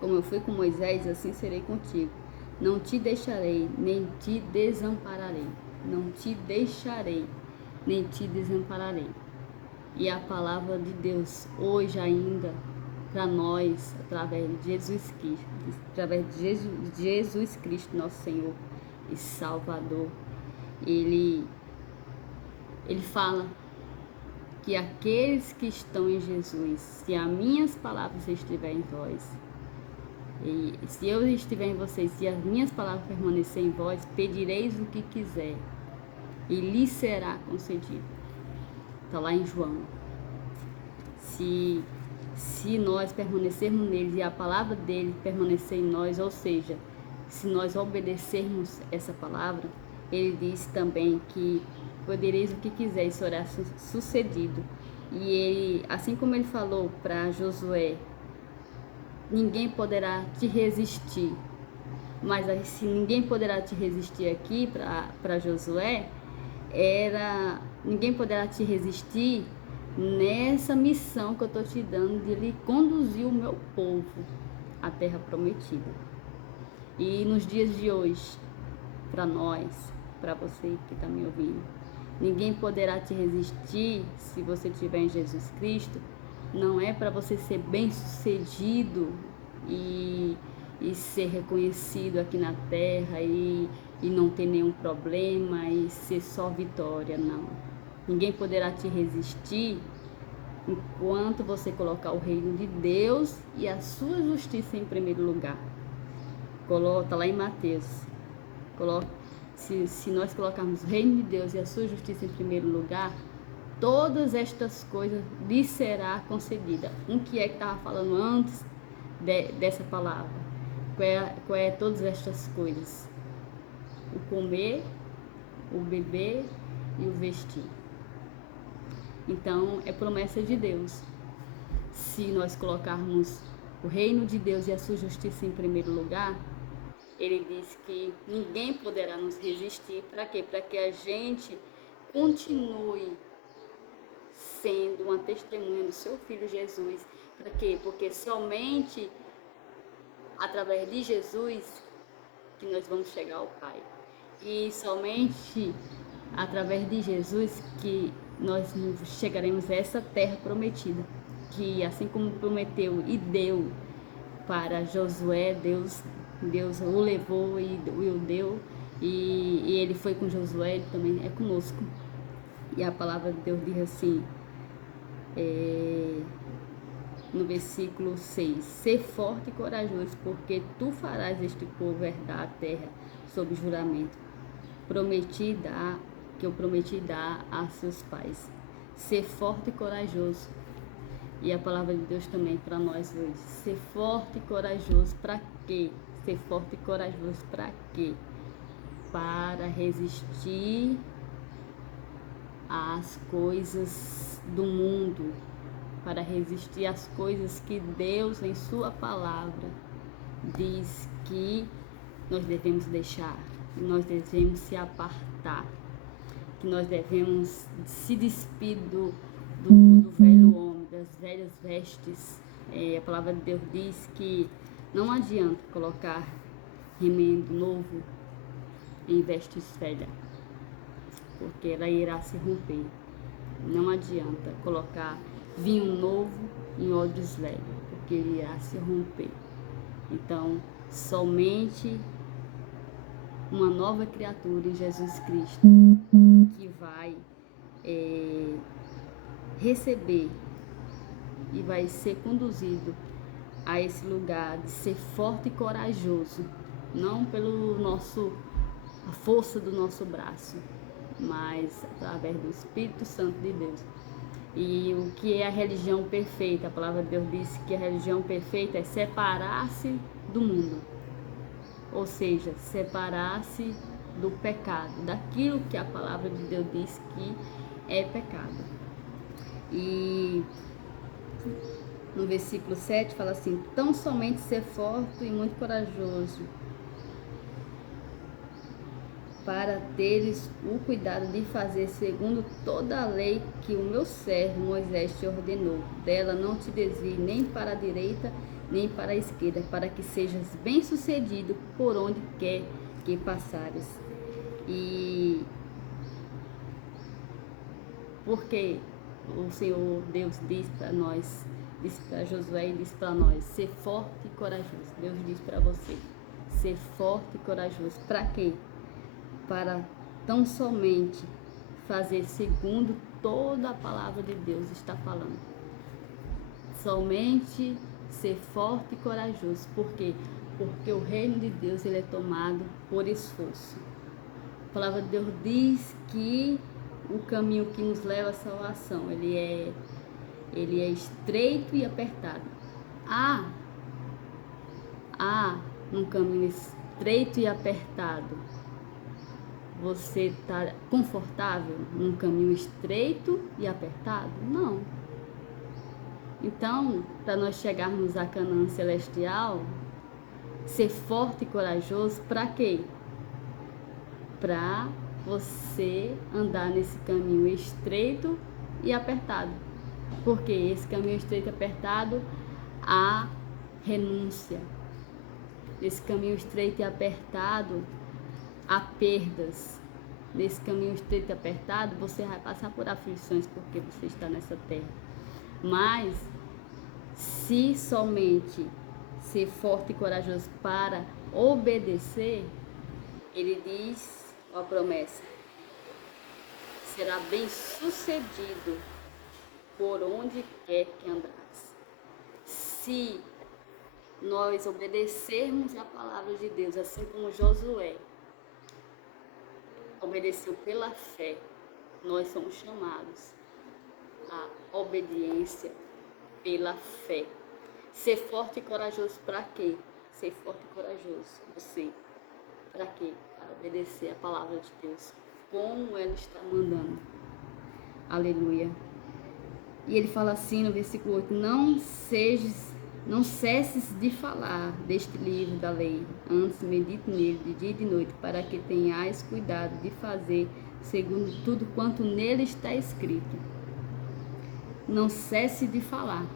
Como eu fui com Moisés, assim serei contigo. Não te deixarei, nem te desampararei. Não te deixarei, nem te desampararei. E a palavra de Deus hoje ainda para nós, através de Jesus Cristo, nosso Senhor e Salvador, ele fala que aqueles que estão em Jesus, se as minhas palavras estiverem em vós, e se eu estiver em vocês, se as minhas palavras permanecerem em vós, pedireis o que quiser e lhe será concedido. Está lá em João. Se nós permanecermos nele e a palavra dele permanecer em nós, ou seja, se nós obedecermos essa palavra, ele diz também que podereis o que quiser e será sucedido. E ele, assim como ele falou para Josué, ninguém poderá te resistir. Mas se ninguém poderá te resistir aqui para Josué, ninguém poderá te resistir nessa missão que eu estou te dando de lhe conduzir o meu povo à terra prometida. E nos dias de hoje, para nós, para você que está me ouvindo, ninguém poderá te resistir se você estiver em Jesus Cristo. Não é para você ser bem sucedido e ser reconhecido aqui na terra e não ter nenhum problema e ser só vitória, não. Ninguém poderá te resistir enquanto você colocar o reino de Deus e a sua justiça em primeiro lugar. Coloca lá em Mateus. Se nós colocarmos o reino de Deus e a sua justiça em primeiro lugar, todas estas coisas lhe será concedida. Um que é que estava falando antes dessa palavra? Qual é todas estas coisas? O comer, o beber e o vestir. Então, é promessa de Deus. Se nós colocarmos o reino de Deus e a sua justiça em primeiro lugar, ele diz que ninguém poderá nos resistir. Para quê? Para que a gente continue sendo uma testemunha do seu Filho Jesus. Para quê? Porque somente através de Jesus que nós vamos chegar ao Pai. E somente através de Jesus que nós chegaremos a essa terra prometida, que assim como prometeu e deu para Josué, Deus o levou e o deu, e ele foi com Josué, ele também é conosco. E a palavra de Deus diz assim, no versículo 6, ser forte e corajoso, porque tu farás este povo herdar a terra sob juramento, que eu prometi dar a seus pais. Ser forte e corajoso. E a palavra de Deus também para nós hoje. Ser forte e corajoso para quê? Ser forte e corajoso para quê? Para resistir às coisas do mundo, para resistir às coisas que Deus em sua palavra diz que nós devemos deixar, que nós devemos se apartar, que nós devemos se despedir do velho homem, das velhas vestes. A palavra de Deus diz que não adianta colocar remendo novo em vestes velhas, porque ela irá se romper. Não adianta colocar vinho novo em odres velhos, porque ele irá se romper. Então, somente uma nova criatura em Jesus Cristo que vai receber e vai ser conduzido a esse lugar de ser forte e corajoso, não a força do nosso braço, mas através do Espírito Santo de Deus. E o que é a religião perfeita? A palavra de Deus diz que a religião perfeita é separar-se do mundo, ou seja, separar-se do pecado, daquilo que a palavra de Deus diz que é pecado. E no versículo 7 fala assim, tão somente ser forte e muito corajoso, para teres o cuidado de fazer segundo toda a lei que o meu servo Moisés te ordenou. Dela não te desvie nem para a direita, nem para a esquerda, para que sejas bem-sucedido por onde quer que passares. E porque o Senhor Deus diz para nós, diz para Josué e diz para nós, ser forte e corajoso. Deus diz para você, ser forte e corajoso. Para quê? Para tão somente fazer segundo toda a palavra de Deus está falando. Somente ser forte e corajoso. Por quê? Porque o reino de Deus ele é tomado por esforço. A palavra de Deus diz que o caminho que nos leva à salvação, ele é estreito e apertado. Há um caminho estreito e apertado. Você está confortável num caminho estreito e apertado? Não. Então, para nós chegarmos a Canaã celestial, ser forte e corajoso, para quê? Para você andar nesse caminho estreito e apertado. Porque esse caminho estreito e apertado há renúncia. Nesse caminho estreito e apertado há perdas. Nesse caminho estreito e apertado você vai passar por aflições porque você está nessa terra. Mas se somente ser forte e corajoso para obedecer, ele diz a promessa: será bem sucedido por onde quer que andares. Se nós obedecermos a palavra de Deus, assim como Josué obedeceu pela fé, nós somos chamados à obediência pela fé. Ser forte e corajoso para quê? Ser forte e corajoso, você, para quê? Para obedecer a palavra de Deus, como ela está mandando. Aleluia. E ele fala assim no versículo 8, não cesses de falar deste livro da lei, antes medite nele de dia e de noite, para que tenhais cuidado de fazer segundo tudo quanto nele está escrito. Não cesse de falar.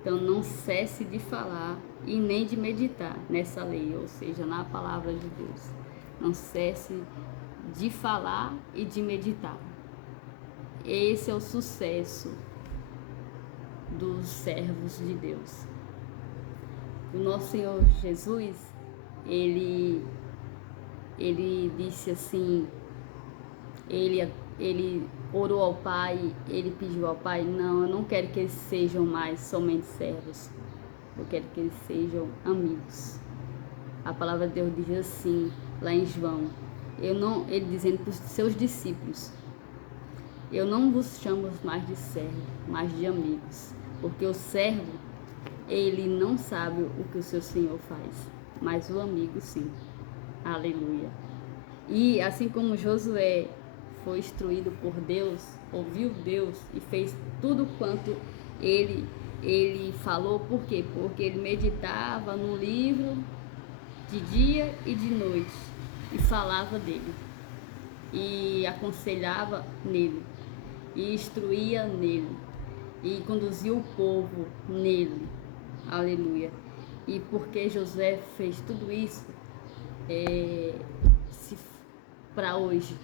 Então não cesse de falar e nem de meditar nessa lei, ou seja, na palavra de Deus. Não cesse de falar e de meditar. Esse é o sucesso dos servos de Deus. O nosso Senhor Jesus, ele disse assim, ele orou ao Pai, ele pediu ao Pai, não, eu não quero que eles sejam mais somente servos, eu quero que eles sejam amigos. A palavra de Deus diz assim, lá em João, ele dizendo para os seus discípulos, eu não vos chamo mais de servo, mas de amigos, porque o servo, ele não sabe o que o seu Senhor faz, mas o amigo sim. Aleluia. E assim como Josué foi instruído por Deus, ouviu Deus e fez tudo quanto ele falou, por quê? Porque ele meditava no livro de dia e de noite e falava dele, e aconselhava nele, e instruía nele, e conduzia o povo nele. Aleluia. E porque Josué fez tudo isso, para hoje,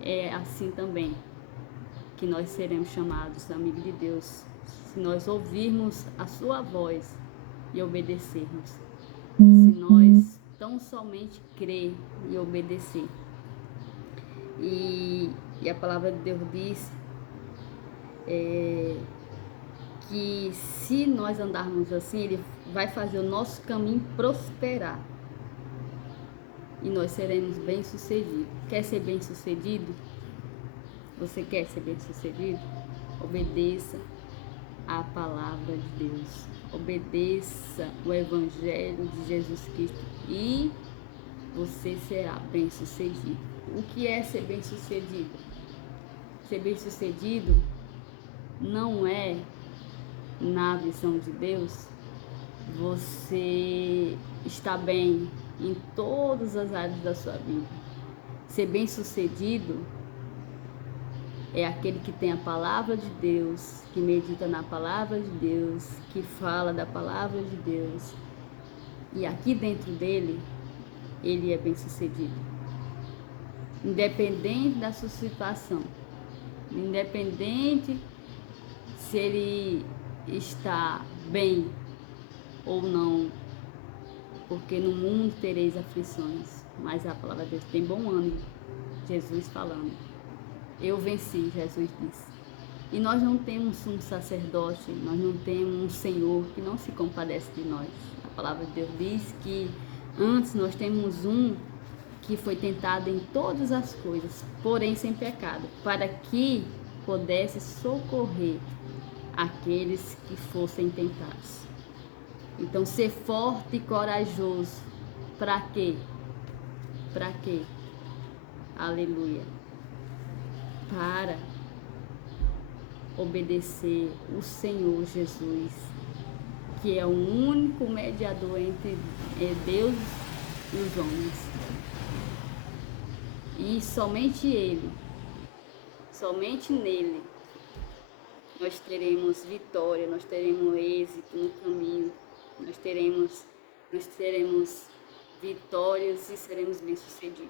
é assim também que nós seremos chamados amigos de Deus, se nós ouvirmos a sua voz e obedecermos. Se nós tão somente crer e obedecer. E a palavra de Deus diz que se nós andarmos assim, ele vai fazer o nosso caminho prosperar. E nós seremos bem-sucedidos. Quer ser bem-sucedido? Você quer ser bem-sucedido? Obedeça a palavra de Deus. Obedeça o Evangelho de Jesus Cristo e você será bem-sucedido. O que é ser bem-sucedido? Ser bem-sucedido não é, na visão de Deus, você está bem em todas as áreas da sua vida. Ser bem-sucedido é aquele que tem a palavra de Deus, que medita na palavra de Deus, que fala da palavra de Deus. E aqui dentro dele, ele é bem-sucedido. Independente da sua situação, independente se ele está bem ou não, porque no mundo tereis aflições, mas a palavra de Deus tem bom ânimo. Jesus falando, eu venci, Jesus disse. E nós não temos um sacerdote, nós não temos um Senhor que não se compadece de nós. A palavra de Deus diz que antes nós temos um que foi tentado em todas as coisas, porém sem pecado, para que pudesse socorrer aqueles que fossem tentados. Então, ser forte e corajoso, para quê? Para quê? Aleluia. Para obedecer o Senhor Jesus, que é o único mediador entre Deus e os homens. E somente Ele, somente nele, nós teremos vitória, nós teremos êxito no caminho, nós teremos vitórias e seremos bem-sucedidos.